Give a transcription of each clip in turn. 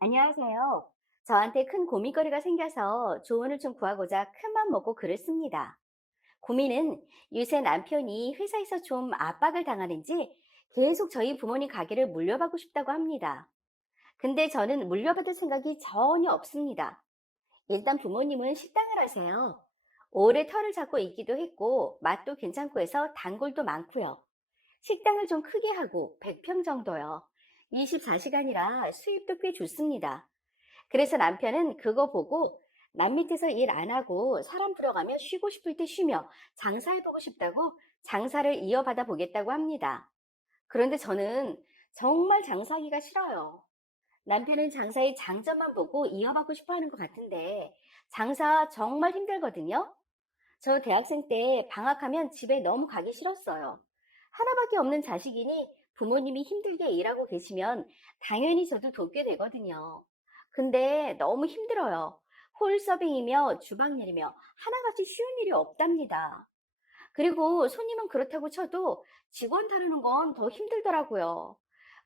안녕하세요. 저한테 큰 고민거리가 생겨서 조언을 좀 구하고자 큰맘 먹고 글을 씁니다. 고민은 요새 남편이 회사에서 좀 압박을 당하는지 계속 저희 부모님 가게를 물려받고 싶다고 합니다. 근데 저는 물려받을 생각이 전혀 없습니다. 일단 부모님은 식당을 하세요. 오래 털을 잡고 있기도 했고 맛도 괜찮고 해서 단골도 많고요. 식당을 좀 크게 하고 100평 정도요. 24시간이라 수입도 꽤 좋습니다. 그래서 남편은 그거 보고 남 밑에서 일 안 하고 사람 들어가며 쉬고 싶을 때 쉬며 장사해보고 싶다고 장사를 이어받아 보겠다고 합니다. 그런데 저는 정말 장사하기가 싫어요. 남편은 장사의 장점만 보고 이어받고 싶어 하는 것 같은데 장사 정말 힘들거든요. 저 대학생 때 방학하면 집에 너무 가기 싫었어요. 하나밖에 없는 자식이니 부모님이 힘들게 일하고 계시면 당연히 저도 돕게 되거든요. 근데 너무 힘들어요. 홀 서빙이며 주방 일이며 하나같이 쉬운 일이 없답니다. 그리고 손님은 그렇다고 쳐도 직원 다루는 건 더 힘들더라고요.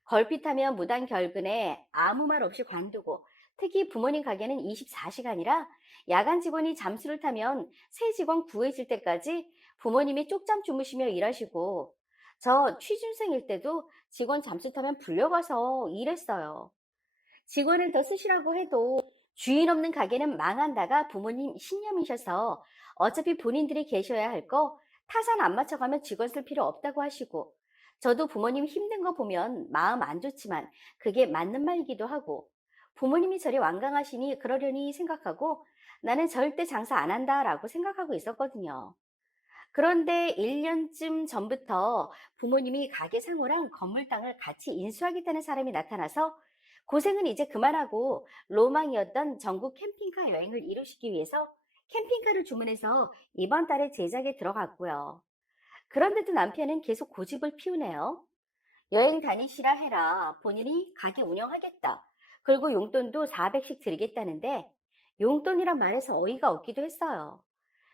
걸핏하면 무단 결근에 아무 말 없이 관두고 특히 부모님 가게는 24시간이라 야간 직원이 잠수를 타면 새 직원 구해질 때까지 부모님이 쪽잠 주무시며 일하시고 저 취준생일 때도 직원 잠수 타면 불려가서 일했어요. 직원을 더 쓰시라고 해도 주인 없는 가게는 망한다가 부모님 신념이셔서 어차피 본인들이 계셔야 할 거 타산 안 맞춰가면 직원 쓸 필요 없다고 하시고 저도 부모님 힘든 거 보면 마음 안 좋지만 그게 맞는 말이기도 하고 부모님이 저리 완강하시니 그러려니 생각하고 나는 절대 장사 안 한다라고 생각하고 있었거든요. 그런데 1년쯤 전부터 부모님이 가게 상호랑 건물 땅을 같이 인수하겠다는 사람이 나타나서 고생은 이제 그만하고 로망이었던 전국 캠핑카 여행을 이루시기 위해서 캠핑카를 주문해서 이번 달에 제작에 들어갔고요. 그런데도 남편은 계속 고집을 피우네요. 여행 다니시라 해라. 본인이 가게 운영하겠다. 그리고 용돈도 400씩 드리겠다는데 용돈이란 말에서 어이가 없기도 했어요.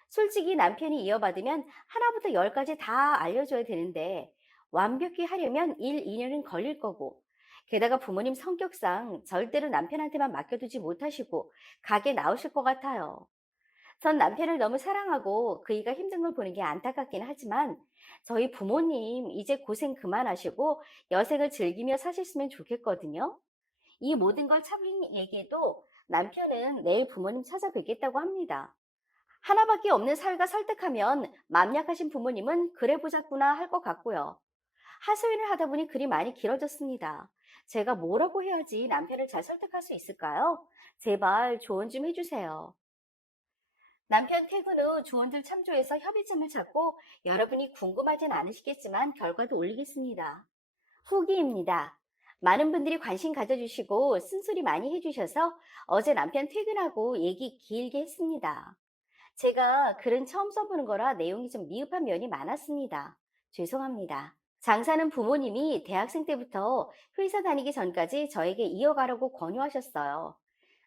솔직히 남편이 이어받으면 하나부터 열까지 다 알려줘야 되는데 완벽히 하려면 1, 2년은 걸릴 거고 게다가 부모님 성격상 절대로 남편한테만 맡겨두지 못하시고 가게 나오실 것 같아요. 전 남편을 너무 사랑하고 그이가 힘든 걸 보는 게 안타깝긴 하지만 저희 부모님 이제 고생 그만하시고 여생을 즐기며 사셨으면 좋겠거든요. 이 모든 걸 차분히 얘기해도 남편은 내일 부모님 찾아뵙겠다고 합니다. 하나밖에 없는 사위가 설득하면 맘 약하신 부모님은 그래 보자꾸나 할 것 같고요. 하소연을 하다 보니 글이 많이 길어졌습니다. 제가 뭐라고 해야지 남편을 잘 설득할 수 있을까요? 제발 조언 좀 해주세요. 남편 퇴근 후 조언들 참조해서 협의점을 찾고 여러분이 궁금하진 않으시겠지만 결과도 올리겠습니다. 후기입니다. 많은 분들이 관심 가져주시고 쓴소리 많이 해주셔서 어제 남편 퇴근하고 얘기 길게 했습니다. 제가 글은 처음 써보는 거라 내용이 좀 미흡한 면이 많았습니다. 죄송합니다. 장사는 부모님이 대학생 때부터 회사 다니기 전까지 저에게 이어가라고 권유하셨어요.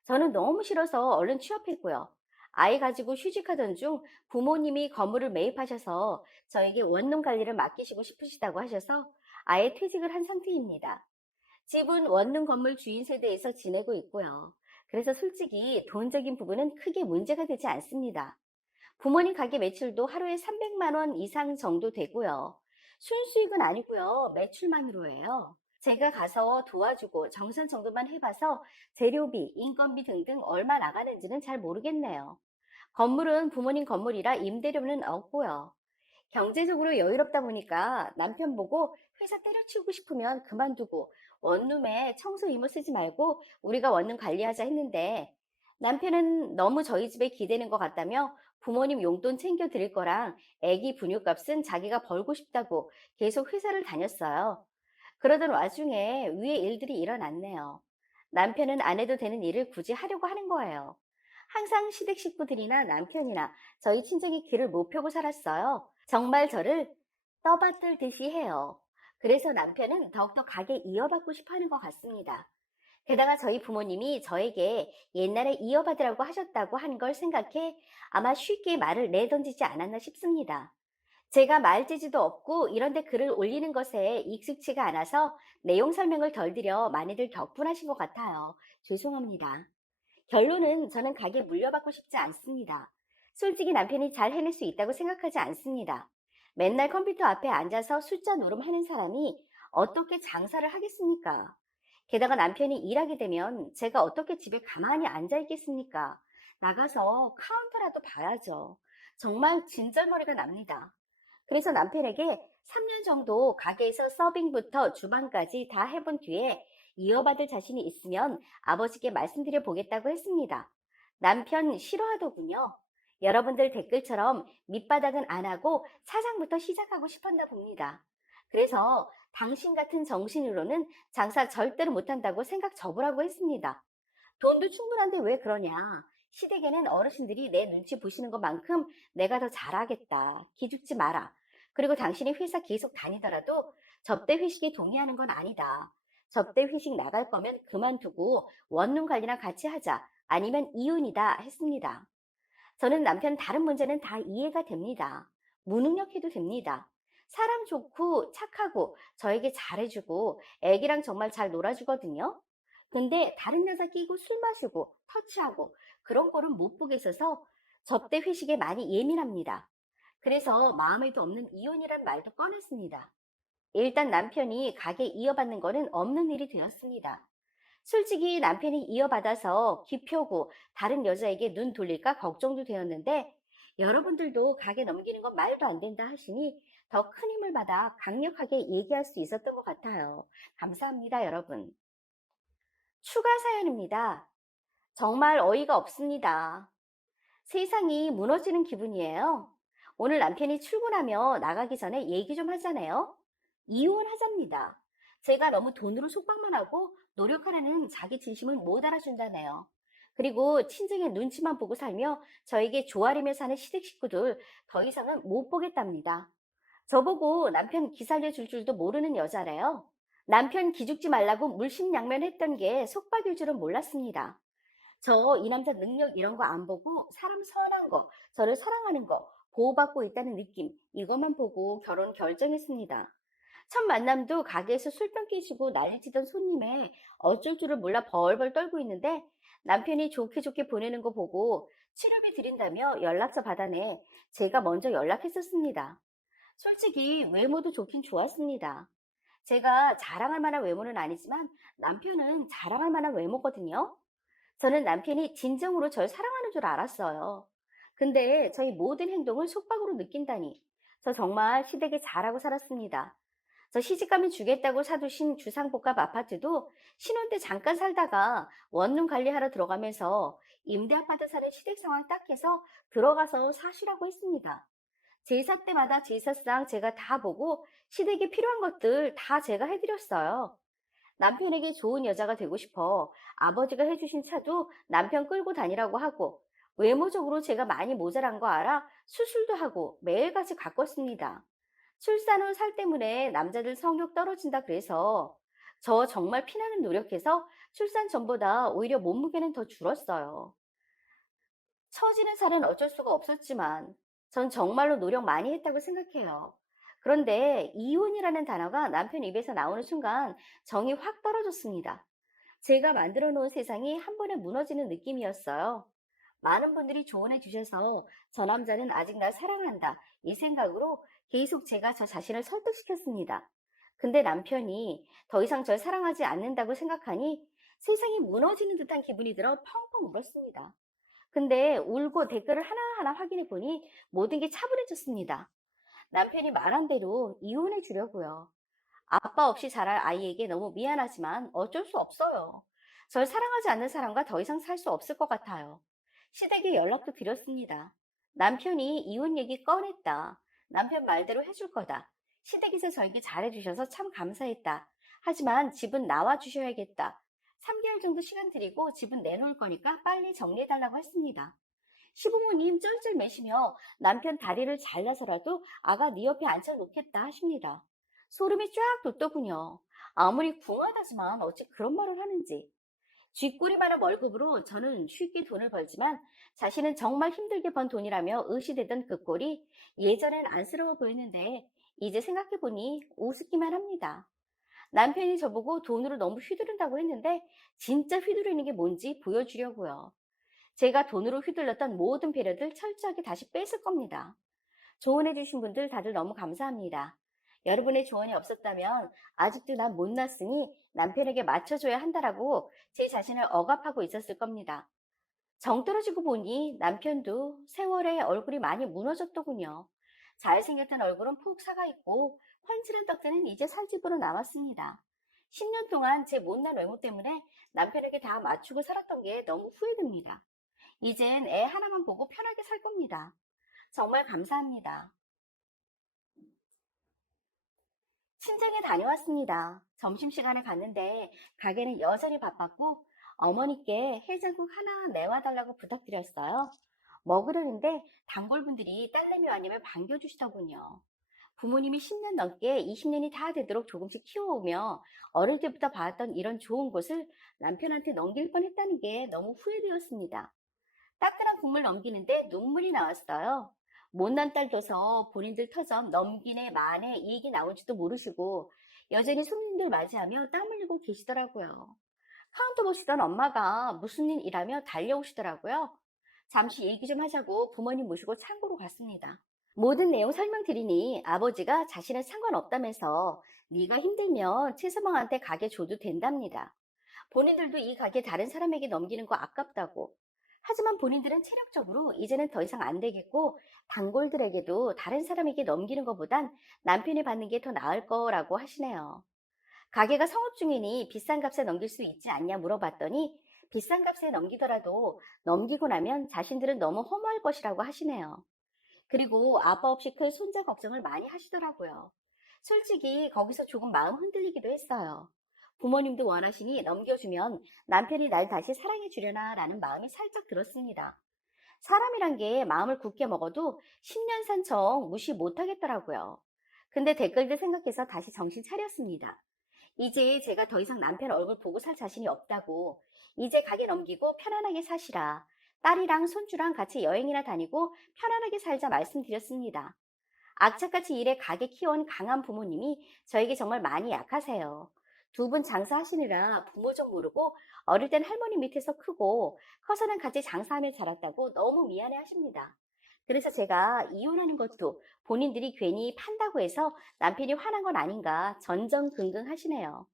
저는 너무 싫어서 얼른 취업했고요. 아이 가지고 휴직하던 중 부모님이 건물을 매입하셔서 저에게 원룸 관리를 맡기시고 싶으시다고 하셔서 아예 퇴직을 한 상태입니다. 집은 원룸 건물 주인 세대에서 지내고 있고요. 그래서 솔직히 돈적인 부분은 크게 문제가 되지 않습니다. 부모님 가게 매출도 하루에 300만 원 이상 정도 되고요. 순수익은 아니고요. 매출만으로예요. 제가 가서 도와주고 정산 정도만 해봐서 재료비, 인건비 등등 얼마 나가는지는 잘 모르겠네요. 건물은 부모님 건물이라 임대료는 없고요. 경제적으로 여유롭다 보니까 남편 보고 회사 때려치우고 싶으면 그만두고 원룸에 청소 이모 쓰지 말고 우리가 원룸 관리하자 했는데 남편은 너무 저희 집에 기대는 것 같다며 부모님 용돈 챙겨 드릴 거랑 애기 분유값은 자기가 벌고 싶다고 계속 회사를 다녔어요. 그러던 와중에 위에 일들이 일어났네요. 남편은 안 해도 되는 일을 굳이 하려고 하는 거예요. 항상 시댁 식구들이나 남편이나 저희 친정이 길을 못 펴고 살았어요. 정말 저를 떠받들듯이 해요. 그래서 남편은 더욱더 가게 이어받고 싶어 하는 것 같습니다. 게다가 저희 부모님이 저에게 옛날에 이어받으라고 하셨다고 한 걸 생각해 아마 쉽게 말을 내던지지 않았나 싶습니다. 제가 말재주도 없고 이런데 글을 올리는 것에 익숙치가 않아서 내용 설명을 덜 드려 많이들 격분하신 것 같아요. 죄송합니다. 결론은 저는 가게 물려받고 싶지 않습니다. 솔직히 남편이 잘 해낼 수 있다고 생각하지 않습니다. 맨날 컴퓨터 앞에 앉아서 숫자 노름하는 사람이 어떻게 장사를 하겠습니까? 게다가 남편이 일하게 되면 제가 어떻게 집에 가만히 앉아 있겠습니까? 나가서 카운터라도 봐야죠. 정말 진절머리가 납니다. 그래서 남편에게 3년 정도 가게에서 서빙부터 주방까지 다 해본 뒤에 이어받을 자신이 있으면 아버지께 말씀드려 보겠다고 했습니다. 남편 싫어하더군요. 여러분들 댓글처럼 밑바닥은 안 하고 사장부터 시작하고 싶었나 봅니다. 그래서 당신 같은 정신으로는 장사 절대로 못한다고 생각 접으라고 했습니다. 돈도 충분한데 왜 그러냐. 시댁에는 어르신들이 내 눈치 보시는 것만큼 내가 더 잘하겠다. 기죽지 마라. 그리고 당신이 회사 계속 다니더라도 접대 회식에 동의하는 건 아니다. 접대 회식 나갈 거면 그만두고 원룸 관리랑 같이 하자. 아니면 이혼이다 했습니다. 저는 남편 다른 문제는 다 이해가 됩니다. 무능력해도 됩니다. 사람 좋고 착하고 저에게 잘해주고 애기랑 정말 잘 놀아주거든요. 근데 다른 여자 끼고 술 마시고 터치하고 그런 거는 못 보겠어서 접대 회식에 많이 예민합니다. 그래서 마음에도 없는 이혼이란 말도 꺼냈습니다. 일단 남편이 가게 이어받는 거는 없는 일이 되었습니다. 솔직히 남편이 이어받아서 기표고 다른 여자에게 눈 돌릴까 걱정도 되었는데 여러분들도 가게 넘기는 건 말도 안 된다 하시니 더 큰 힘을 받아 강력하게 얘기할 수 있었던 것 같아요. 감사합니다, 여러분. 추가 사연입니다. 정말 어이가 없습니다. 세상이 무너지는 기분이에요. 오늘 남편이 출근하며 나가기 전에 얘기 좀 하잖아요. 이혼하자입니다. 제가 너무 돈으로 속박만 하고 노력하라는 자기 진심을 못 알아준다네요. 그리고 친정의 눈치만 보고 살며 저에게 조아리며 사는 시댁 식구들 더 이상은 못 보겠답니다. 저보고 남편 기살려 줄 줄도 모르는 여자래요. 남편 기죽지 말라고 물심양면했던 게 속박일 줄은 몰랐습니다. 저 이 남자 능력 이런 거 안 보고 사람 선한 거, 저를 사랑하는 거, 보호받고 있다는 느낌, 이것만 보고 결혼 결정했습니다. 첫 만남도 가게에서 술병 끼시고 난리치던 손님에 어쩔 줄을 몰라 벌벌 떨고 있는데 남편이 좋게 좋게 보내는 거 보고 치료비 드린다며 연락처 받아내 제가 먼저 연락했었습니다. 솔직히 외모도 좋긴 좋았습니다. 제가 자랑할 만한 외모는 아니지만 남편은 자랑할 만한 외모거든요. 저는 남편이 진정으로 절 사랑하는 줄 알았어요. 근데 저희 모든 행동을 속박으로 느낀다니. 저 정말 시댁에 잘하고 살았습니다. 저 시집가면 주겠다고 사두신 주상복합 아파트도 신혼 때 잠깐 살다가 원룸 관리하러 들어가면서 임대 아파트 사는 시댁 상황 딱 해서 들어가서 사시라고 했습니다. 제사 때마다 제사상 제가 다 보고 시댁에 필요한 것들 다 제가 해드렸어요. 남편에게 좋은 여자가 되고 싶어 아버지가 해주신 차도 남편 끌고 다니라고 하고 외모적으로 제가 많이 모자란 거 알아 수술도 하고 매일같이 가꿨습니다. 출산 후 살 때문에 남자들 성욕 떨어진다 그래서 저 정말 피나는 노력해서 출산 전보다 오히려 몸무게는 더 줄었어요. 처지는 살은 어쩔 수가 없었지만 전 정말로 노력 많이 했다고 생각해요. 그런데 이혼이라는 단어가 남편 입에서 나오는 순간 정이 확 떨어졌습니다. 제가 만들어 놓은 세상이 한 번에 무너지는 느낌이었어요. 많은 분들이 조언해 주셔서 저 남자는 아직 날 사랑한다. 이 생각으로 계속 제가 저 자신을 설득시켰습니다. 근데 남편이 더 이상 절 사랑하지 않는다고 생각하니 세상이 무너지는 듯한 기분이 들어 펑펑 울었습니다. 근데 울고 댓글을 하나하나 확인해 보니 모든 게 차분해졌습니다. 남편이 말한 대로 이혼해 주려고요. 아빠 없이 자랄 아이에게 너무 미안하지만 어쩔 수 없어요. 절 사랑하지 않는 사람과 더 이상 살 수 없을 것 같아요. 시댁에 연락도 드렸습니다. 남편이 이혼 얘기 꺼냈다. 남편 말대로 해줄 거다. 시댁에서 저에게 잘해주셔서 참 감사했다. 하지만 집은 나와주셔야겠다. 3개월 정도 시간 드리고 집은 내놓을 거니까 빨리 정리해달라고 했습니다. 시부모님 쩔쩔 매시며 남편 다리를 잘라서라도 아가 네 옆에 앉혀놓겠다 하십니다. 소름이 쫙 돋더군요. 아무리 궁하다지만 어찌 그런 말을 하는지. 쥐꼬리만한 월급으로 저는 쉽게 돈을 벌지만 자신은 정말 힘들게 번 돈이라며 의시되던 그 꼴이 예전엔 안쓰러워 보였는데 이제 생각해보니 우습기만 합니다. 남편이 저보고 돈으로 너무 휘두른다고 했는데 진짜 휘두르는 게 뭔지 보여주려고요. 제가 돈으로 휘둘렀던 모든 배려들 철저하게 다시 뺏을 겁니다. 조언해주신 분들 다들 너무 감사합니다. 여러분의 조언이 없었다면 아직도 난 못났으니 남편에게 맞춰줘야 한다라고 제 자신을 억압하고 있었을 겁니다. 정 떨어지고 보니 남편도 세월에 얼굴이 많이 무너졌더군요. 잘생겼던 얼굴은 푹 사가있고 훤칠한 떡대는 이제 살집으로 남았습니다. 10년 동안 제 못난 외모 때문에 남편에게 다 맞추고 살았던 게 너무 후회됩니다. 이젠 애 하나만 보고 편하게 살 겁니다. 정말 감사합니다. 친정에 다녀왔습니다. 점심시간에 갔는데 가게는 여전히 바빴고 어머니께 해장국 하나 내와달라고 부탁드렸어요. 먹으려는데 단골분들이 딸내미 아니면 반겨주시더군요. 부모님이 10년 넘게 20년이 다 되도록 조금씩 키워오며 어릴 때부터 봐왔던 이런 좋은 곳을 남편한테 넘길 뻔했다는 게 너무 후회되었습니다. 따끈한 국물 넘기는데 눈물이 나왔어요. 못난 딸 둬서 본인들 터전 넘기네 마네 이익이 나올지도 모르시고 여전히 손님들 맞이하며 땀 흘리고 계시더라고요. 카운터 보시던 엄마가 무슨 일이라며 달려오시더라고요. 잠시 얘기 좀 하자고 부모님 모시고 창고로 갔습니다. 모든 내용 설명드리니 아버지가 자신은 상관없다면서 네가 힘들면 최서방한테 가게 줘도 된답니다. 본인들도 이 가게 다른 사람에게 넘기는 거 아깝다고. 하지만 본인들은 체력적으로 이제는 더 이상 안 되겠고 단골들에게도 다른 사람에게 넘기는 것보단 남편이 받는 게 더 나을 거라고 하시네요. 가게가 성업 중이니 비싼 값에 넘길 수 있지 않냐 물어봤더니 비싼 값에 넘기더라도 넘기고 나면 자신들은 너무 허무할 것이라고 하시네요. 그리고 아빠 없이 클 손자 걱정을 많이 하시더라고요. 솔직히 거기서 조금 마음 흔들리기도 했어요. 부모님도 원하시니 넘겨주면 남편이 날 다시 사랑해 주려나 라는 마음이 살짝 들었습니다. 사람이란 게 마음을 굳게 먹어도 10년 산 정 무시 못 하겠더라고요. 근데 댓글들 생각해서 다시 정신 차렸습니다. 이제 제가 더 이상 남편 얼굴 보고 살 자신이 없다고, 이제 가게 넘기고 편안하게 사시라. 딸이랑 손주랑 같이 여행이나 다니고 편안하게 살자 말씀드렸습니다. 악착같이 일에 가게 키워온 강한 부모님이 저에게 정말 많이 약하세요. 두 분 장사하시느라 부모 좀 모르고 어릴 땐 할머니 밑에서 크고 커서는 같이 장사하며 자랐다고 너무 미안해 하십니다. 그래서 제가 이혼하는 것도 본인들이 괜히 판다고 해서 남편이 화난 건 아닌가 전전긍긍 하시네요.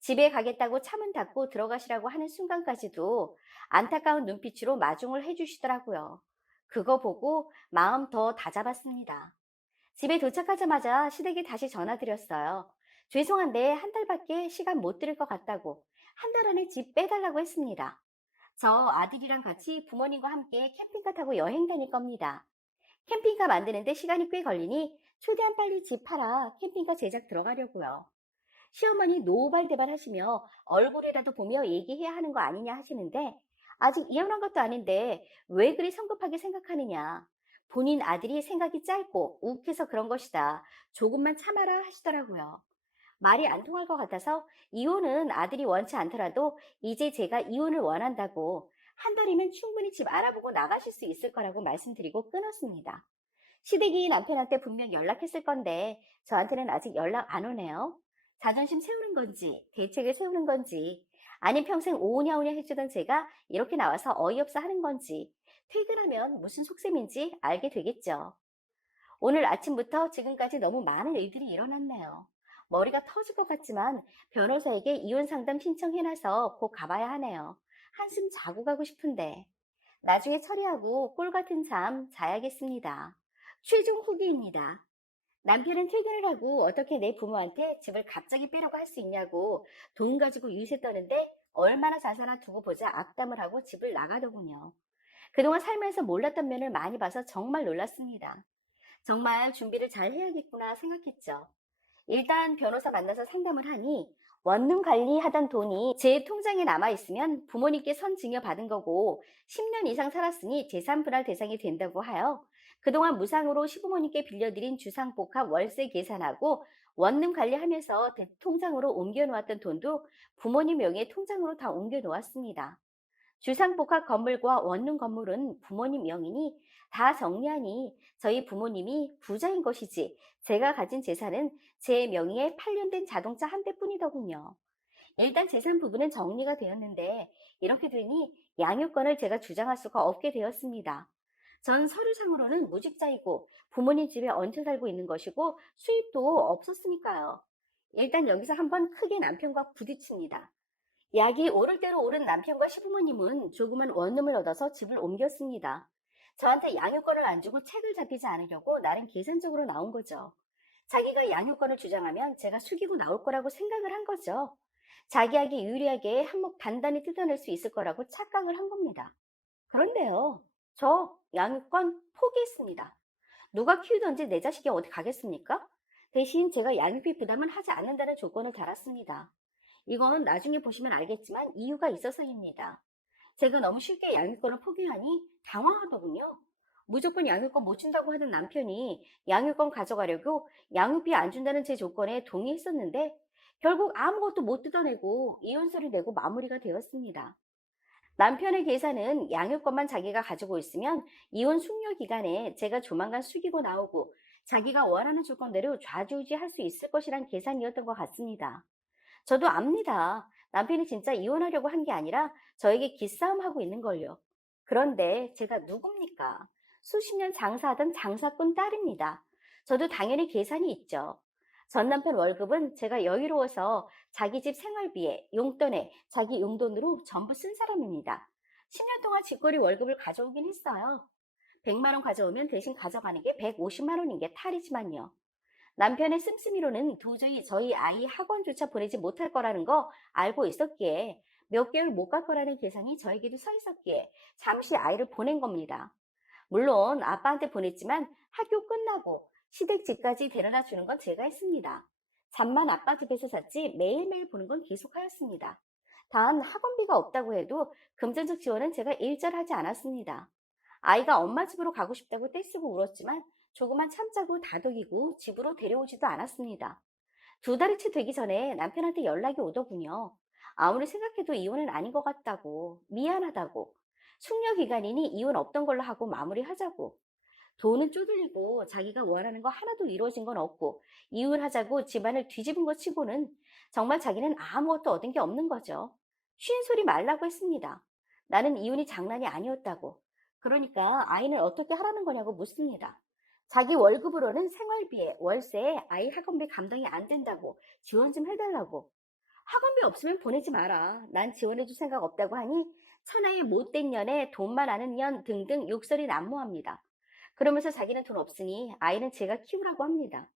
집에 가겠다고 차문 닫고 들어가시라고 하는 순간까지도 안타까운 눈빛으로 마중을 해주시더라고요. 그거 보고 마음 더 다잡았습니다. 집에 도착하자마자 시댁에 다시 전화드렸어요. 죄송한데 한 달밖에 시간 못 드릴 것 같다고 한 달 안에 집 빼달라고 했습니다. 저 아들이랑 같이 부모님과 함께 캠핑카 타고 여행 다닐 겁니다. 캠핑카 만드는데 시간이 꽤 걸리니 최대한 빨리 집 팔아 캠핑카 제작 들어가려고요. 시어머니 노발대발 하시며 얼굴이라도 보며 얘기해야 하는 거 아니냐 하시는데 아직 이혼한 것도 아닌데 왜 그리 성급하게 생각하느냐. 본인 아들이 생각이 짧고 욱해서 그런 것이다. 조금만 참아라 하시더라고요. 말이 안 통할 것 같아서 이혼은 아들이 원치 않더라도 이제 제가 이혼을 원한다고 한 달이면 충분히 집 알아보고 나가실 수 있을 거라고 말씀드리고 끊었습니다. 시댁이 남편한테 분명 연락했을 건데 저한테는 아직 연락 안 오네요. 자존심 세우는 건지 대책을 세우는 건지 아니 평생 오냐오냐 해주던 제가 이렇게 나와서 어이없어 하는 건지 퇴근하면 무슨 속셈인지 알게 되겠죠. 오늘 아침부터 지금까지 너무 많은 일들이 일어났네요. 머리가 터질 것 같지만 변호사에게 이혼 상담 신청해놔서 곧 가봐야 하네요. 한숨 자고 가고 싶은데 나중에 처리하고 꿀 같은 잠 자야겠습니다. 최종 후기입니다. 남편은 퇴근을 하고 어떻게 내 부모한테 집을 갑자기 빼라고 할 수 있냐고 돈 가지고 유세 떠는데 얼마나 잘 사나 두고 보자 악담을 하고 집을 나가더군요. 그동안 살면서 몰랐던 면을 많이 봐서 정말 놀랐습니다. 정말 준비를 잘 해야겠구나 생각했죠. 일단 변호사 만나서 상담을 하니 원룸 관리하던 돈이 제 통장에 남아있으면 부모님께 선증여 받은 거고 10년 이상 살았으니 재산 분할 대상이 된다고 하여 그동안 무상으로 시부모님께 빌려드린 주상복합 월세 계산하고 원룸 관리하면서 대통장으로 옮겨 놓았던 돈도 부모님 명의의 통장으로 다 옮겨 놓았습니다. 주상복합 건물과 원룸 건물은 부모님 명의니 다 정리하니 저희 부모님이 부자인 것이지 제가 가진 재산은 제 명의의 8년 된 자동차 한 대뿐이더군요. 일단 재산 부분은 정리가 되었는데 이렇게 되니 양육권을 제가 주장할 수가 없게 되었습니다. 전 서류상으로는 무직자이고 부모님 집에 얹혀 살고 있는 것이고 수입도 없었으니까요. 일단 여기서 한번 크게 남편과 부딪힙니다. 약이 오를 대로 오른 남편과 시부모님은 조그만 원룸을 얻어서 집을 옮겼습니다. 저한테 양육권을 안 주고 책을 잡히지 않으려고 나름 계산적으로 나온 거죠. 자기가 양육권을 주장하면 제가 숙이고 나올 거라고 생각을 한 거죠. 자기에게 유리하게 한몫 단단히 뜯어낼 수 있을 거라고 착각을 한 겁니다. 그런데요, 저 양육권 포기했습니다. 누가 키우던지 내 자식이 어디 가겠습니까? 대신 제가 양육비 부담은 하지 않는다는 조건을 달았습니다. 이건 나중에 보시면 알겠지만 이유가 있어서입니다. 제가 너무 쉽게 양육권을 포기하니 당황하더군요. 무조건 양육권 못 준다고 하던 남편이 양육권 가져가려고 양육비 안 준다는 제 조건에 동의했었는데 결국 아무것도 못 뜯어내고 이혼서를 내고 마무리가 되었습니다. 남편의 계산은 양육권만 자기가 가지고 있으면 이혼 숙려 기간에 제가 조만간 숙이고 나오고 자기가 원하는 조건대로 좌지우지할 수 있을 것이란 계산이었던 것 같습니다. 저도 압니다. 남편이 진짜 이혼하려고 한 게 아니라 저에게 기싸움하고 있는 걸요. 그런데 제가 누굽니까? 수십 년 장사하던 장사꾼 딸입니다. 저도 당연히 계산이 있죠. 전 남편 월급은 제가 여유로워서 자기 집 생활비에, 용돈에, 자기 용돈으로 전부 쓴 사람입니다. 10년 동안 집거리 월급을 가져오긴 했어요. 100만 원 가져오면 대신 가져가는 게 150만 원인 게 탈이지만요. 남편의 씀씀이로는 도저히 저희 아이 학원조차 보내지 못할 거라는 거 알고 있었기에 몇 개월 못 갈 거라는 계산이 저에게도 서 있었기에 잠시 아이를 보낸 겁니다. 물론 아빠한테 보냈지만 학교 끝나고 시댁 집까지 데려다 주는 건 제가 했습니다. 잠만 아빠 집에서 잤지 매일매일 보는 건 계속하였습니다. 단 학원비가 없다고 해도 금전적 지원은 제가 일절하지 않았습니다. 아이가 엄마 집으로 가고 싶다고 떼쓰고 울었지만 조금만 참자고 다독이고 집으로 데려오지도 않았습니다. 두 달이 채 되기 전에 남편한테 연락이 오더군요. 아무리 생각해도 이혼은 아닌 것 같다고, 미안하다고, 숙려 기간이니 이혼 없던 걸로 하고 마무리하자고. 돈은 쪼들리고 자기가 원하는 거 하나도 이루어진 건 없고 이혼하자고 집안을 뒤집은 것 치고는 정말 자기는 아무것도 얻은 게 없는 거죠. 쉰 소리 말라고 했습니다. 나는 이혼이 장난이 아니었다고. 그러니까 아이는 어떻게 하라는 거냐고 묻습니다. 자기 월급으로는 생활비에, 월세에 아이 학원비 감당이 안 된다고 지원 좀 해달라고. 학원비 없으면 보내지 마라. 난 지원해줄 생각 없다고 하니 천하의 못된 년에 돈만 아는 년 등등 욕설이 난무합니다. 그러면서 자기는 돈 없으니 아이는 제가 키우라고 합니다.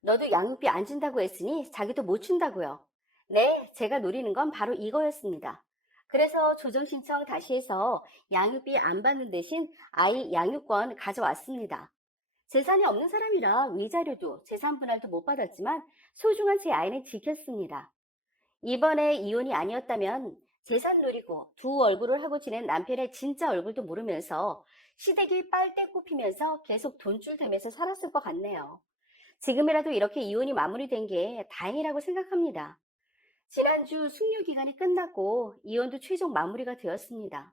너도 양육비 안 준다고 했으니 자기도 못 준다고요. 네, 제가 노리는 건 바로 이거였습니다. 그래서 조정 신청 다시 해서 양육비 안 받는 대신 아이 양육권 가져왔습니다. 재산이 없는 사람이라 위자료도 재산 분할도 못 받았지만 소중한 제 아이는 지켰습니다. 이번에 이혼이 아니었다면 재산 노리고 두 얼굴을 하고 지낸 남편의 진짜 얼굴도 모르면서 시댁이 빨대 꼽히면서 계속 돈줄 대면서 살았을 것 같네요. 지금이라도 이렇게 이혼이 마무리된 게 다행이라고 생각합니다. 지난주 숙려 기간이 끝났고 이혼도 최종 마무리가 되었습니다.